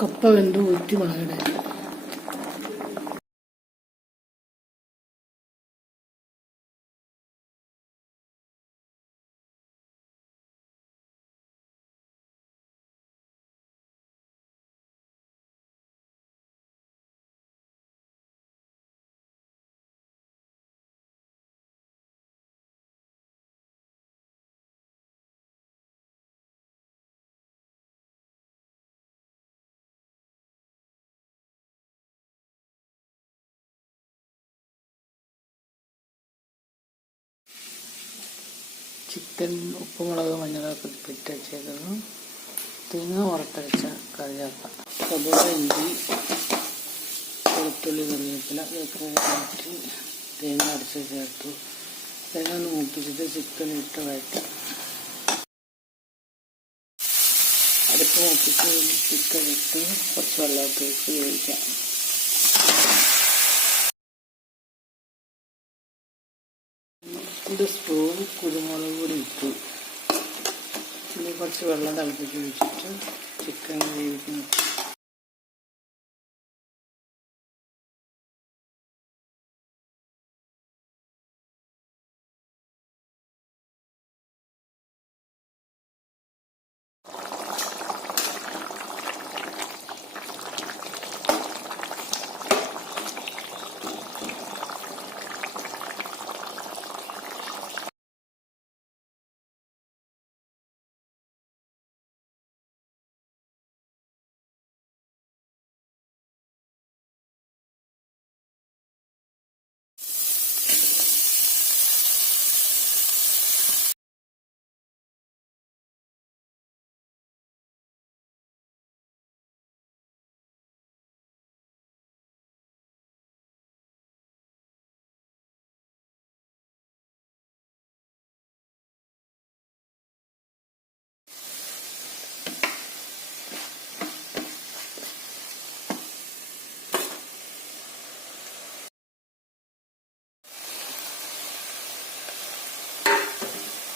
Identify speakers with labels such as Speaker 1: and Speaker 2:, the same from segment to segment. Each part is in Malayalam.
Speaker 1: കപ്പ വെന്ത് ഊറ്റി മുളകിടെ ചിക്കൻ ഉപ്പുമുളക് മഞ്ഞളൊക്കെ പിറ്റ വെച്ചേക്കുന്നു. തേങ്ങ വറുത്തരച്ച കറിയാപ്പ സബോള ഇഞ്ചി വെളുത്തുള്ളി കറിവേപ്പില ഇതൊക്കെ മാറ്റി തേങ്ങ അരച്ച് ചേർത്തു. തേങ്ങ ഒന്ന് മൂപ്പിച്ചിട്ട് ചിക്കൻ ഇട്ട് വഴറ്റി. അടുപ്പ് മൂപ്പിച്ച് ചിക്കൻ ഇട്ട് കുറച്ച് വെള്ളമൊക്കെ ഒഴിച്ച് വേവിക്കാം. ഒരു സ്പൂൺ കുരുമുളക് കുറച്ച് വെള്ളം തിളപ്പിച്ച് ഒഴിച്ചിട്ട് ചിക്കൻ വേവിക്കുന്നു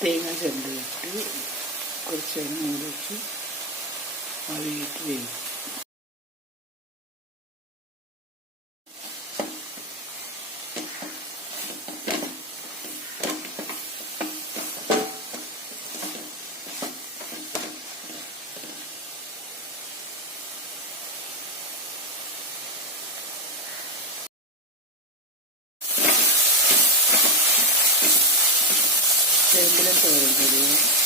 Speaker 1: തേങ്ങ ചെണ്ടിട്ട് കുറച്ച് എണ്ണ ഒഴിച്ച് വെച്ച് അവിയിട്ട് വേവിക്കും. சேர்ந்துலேருந்து வருது